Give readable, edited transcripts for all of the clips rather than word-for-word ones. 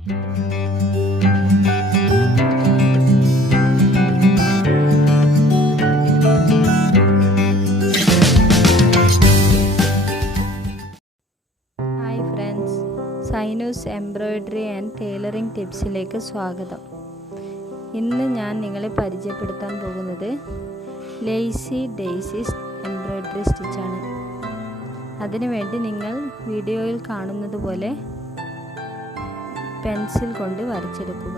Sainu's Embroidery and Tailoring ടിപ്സിലേക്ക് സ്വാഗതം. ഇന്ന് ഞാൻ നിങ്ങളെ പരിചയപ്പെടുത്താൻ പോകുന്നത് Laizy Daizy എംബ്രോയ്ഡറി സ്റ്റിച്ചാണ്. അതിനുവേണ്ടി നിങ്ങൾ വീഡിയോയിൽ കാണുന്നത് പോലെ പെൻസിൽ കൊണ്ട് വരച്ചെടുക്കുക.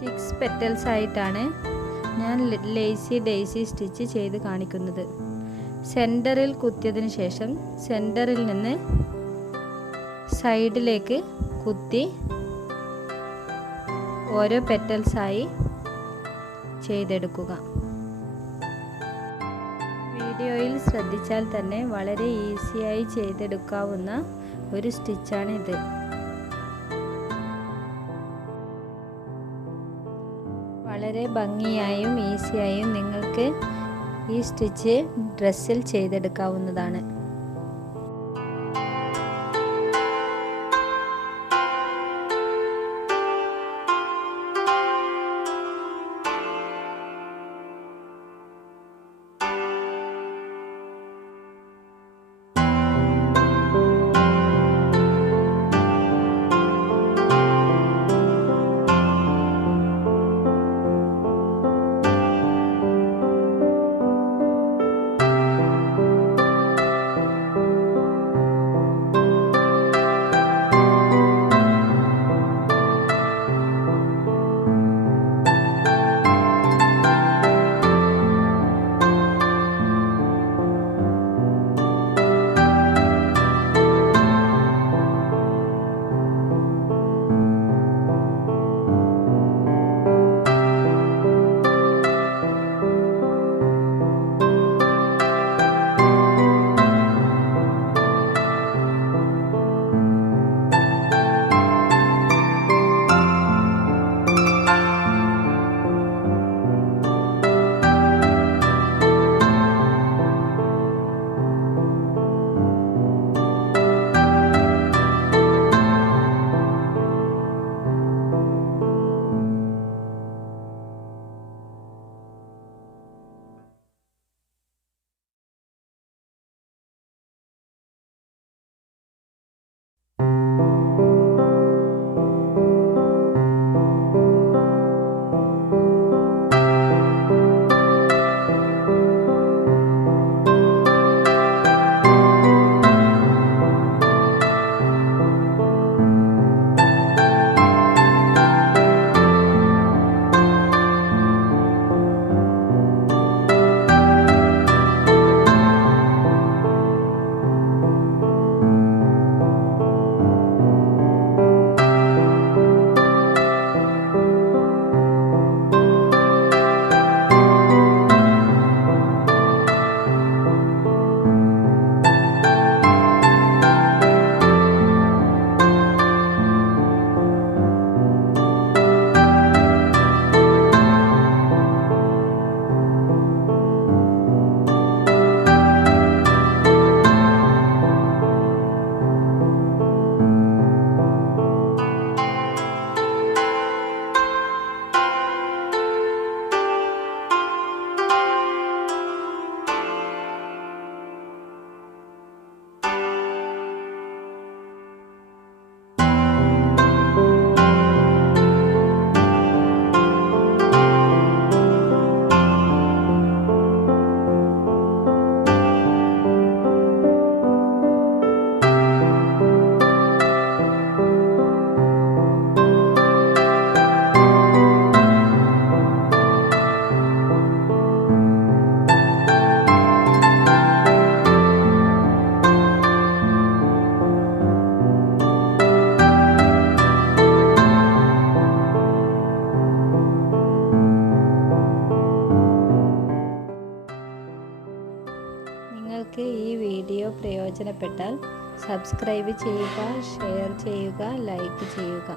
6 പെറ്റൽസ് ആയിട്ടാണ് ഞാൻ Laizy Daizy സ്റ്റിച്ച് ചെയ്ത് കാണിക്കുന്നത്. സെൻറ്ററിൽ കുത്തിയതിന് ശേഷം സെൻറ്ററിൽ നിന്ന് സൈഡിലേക്ക് കുത്തി ഓരോ പെറ്റൽസായി ചെയ്തെടുക്കുക. വീഡിയോയിൽ ശ്രദ്ധിച്ചാൽ തന്നെ വളരെ ഈസിയായി ചെയ്തെടുക്കാവുന്ന ഒരു സ്റ്റിച്ചാണ് ഇത്. വളരെ ഭംഗിയായും ഈസിയായും നിങ്ങൾക്ക് ഈ സ്റ്റിച്ച് ഡ്രസ്സിൽ ചെയ്തെടുക്കാവുന്നതാണ്. നിങ്ങൾക്ക് ഈ വീഡിയോ പ്രയോജനപ്പെട്ടാൽ സബ്സ്ക്രൈബ് ചെയ്യുക, ഷെയർ ചെയ്യുക, ലൈക്ക് ചെയ്യുക.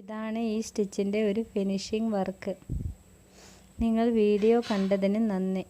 ഇതാണ് ഇതാണ് ഈ സ്റ്റിച്ചിൻ്റെ ഒരു ഫിനിഷിംഗ് വർക്ക്. നിങ്ങൾ വീഡിയോ കണ്ടതിന് നന്ദി.